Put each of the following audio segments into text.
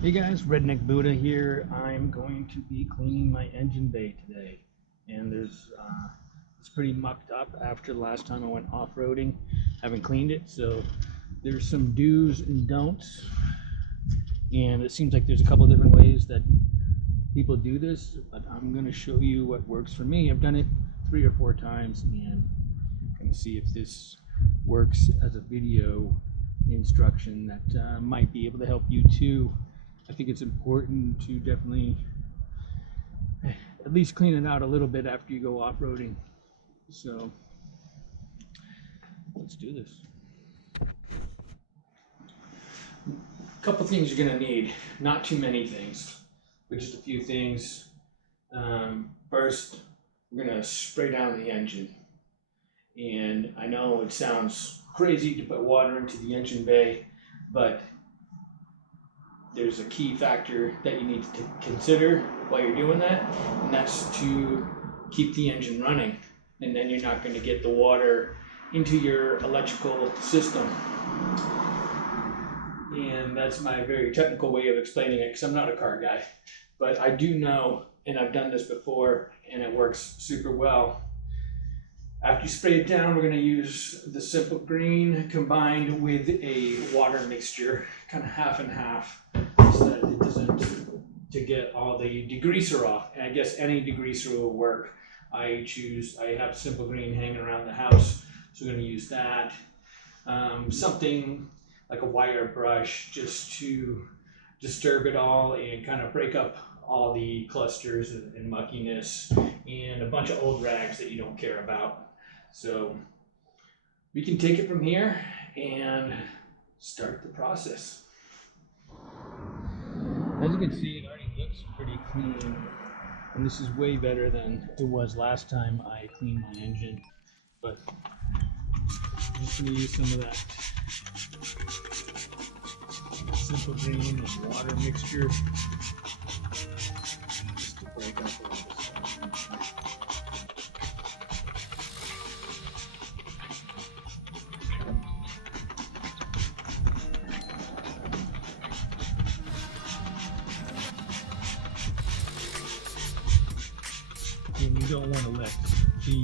Hey guys, Redneck Buddha here. I'm going to be cleaning my engine bay today, and it's pretty mucked up after the last time I went off-roading. Haven't cleaned it, so there's some do's and don'ts, and it seems like there's a couple different ways that people do this, but I'm going to show you what works for me. I've done it 3 or 4 times, and I'm going to see if this works as a video instruction that might be able to help you too. I think it's important to definitely at least clean it out a little bit after you go off-roading. So let's do this. A couple things you're going to need, not too many things, but just a few things. First, we're going to spray down the engine. And I know it sounds crazy to put water into the engine bay, but there's a key factor that you need to consider while you're doing that, and that's to keep the engine running, and then you're not going to get the water into your electrical system. And that's my very technical way of explaining it, because I'm not a car guy, but I do know, and I've done this before, and it works super well. After you spray it down, we're going to use the Simple Green combined with a water mixture, kind of half and half, so that it doesn't, to get all the degreaser off. And I guess any degreaser will work. I have Simple Green hanging around the house, so we're going to use that. Something like a wire brush, just to disturb it all and kind of break up all the clusters and muckiness, and a bunch of old rags that you don't care about. So we can take it from here and start the process. As you can see, it already looks pretty clean, and this is way better than it was last time I cleaned my engine. But I'm just going to use some of that Simple Green water mixture just to break up all this stuff. And you don't want to let the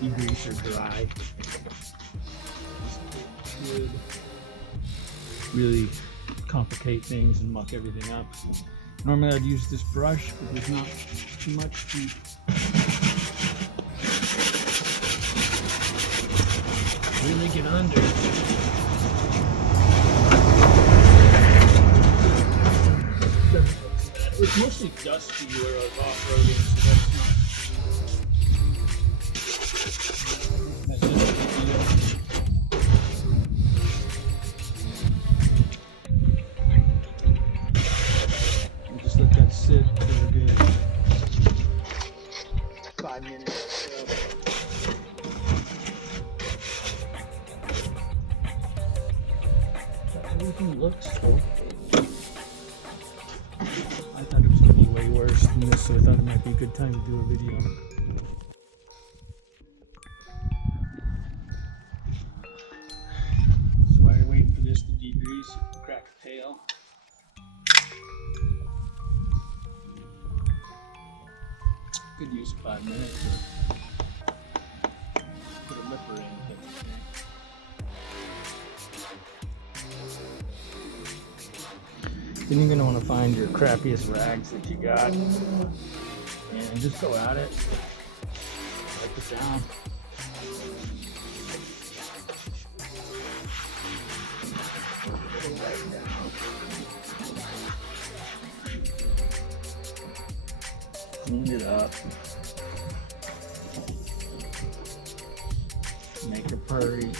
degreaser dry. This would really complicate things and muck everything up. Normally I'd use this brush, but there's not too much to really get under. It's mostly dusty where I was off-roading, so that's not just a big deal. And just let that sit for a good 5 minutes or so. Everything looks okay. I thought it was going to be way worse than this, so I thought it might be a good time to do a video. So while you're waiting for this to degrease, crack a tail. Could use 5 minutes to put a lipper in. Then you're going to want to find your crappiest rags that you got and just go at it. Wipe it down. Clean it up. Make a purdy.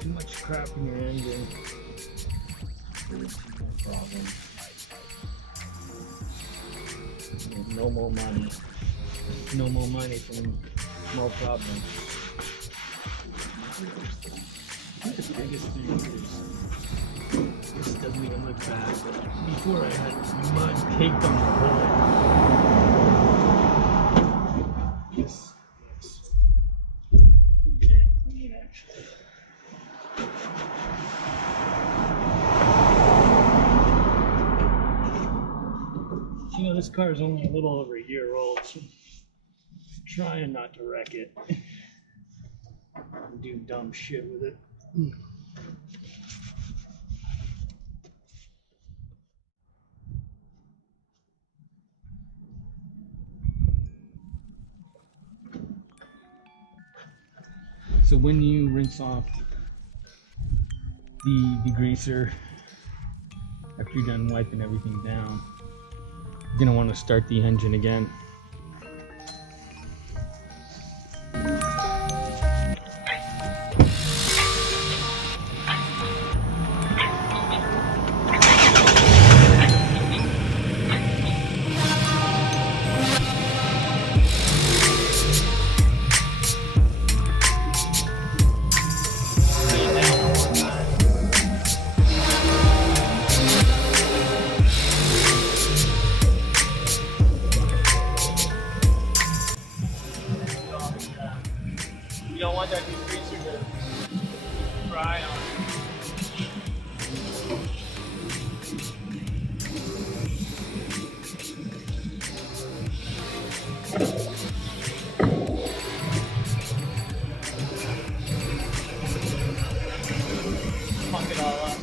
Too much crap in your engine. No problem. No more money. No more money from no problem. I think the biggest thing is this doesn't even look bad, but before I had mud caked on the hood. actually. You know, this car is only a little over a year old, so I'm trying not to wreck it and do dumb shit with it. So when you rinse off the degreaser after you're done wiping everything down, you're gonna want to start the engine again. You don't want that degreaser to dry on you. Fuck it all up.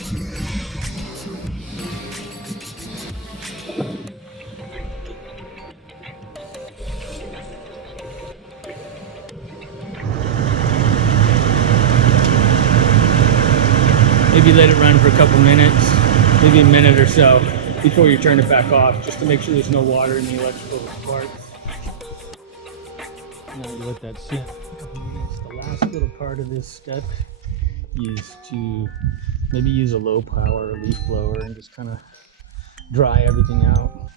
Maybe let it run for a couple minutes, maybe a minute or so before you turn it back off, just to make sure there's no water in the electrical parts. Now you let that sit for a couple minutes. The last little part of this step is to maybe use a low power leaf blower and just kind of dry everything out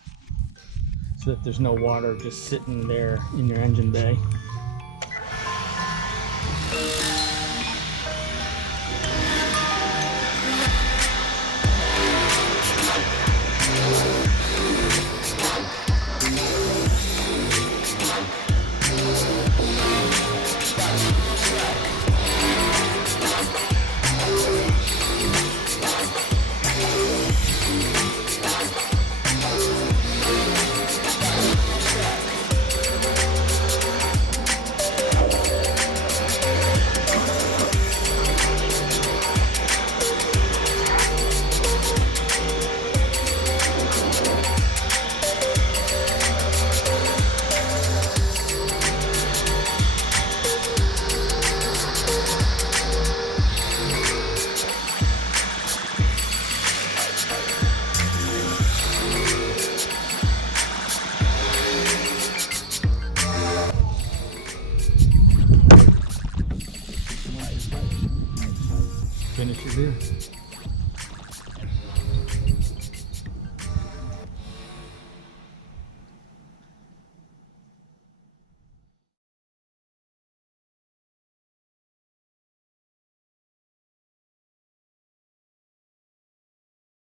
so that there's no water just sitting there in your engine bay. Finish it here.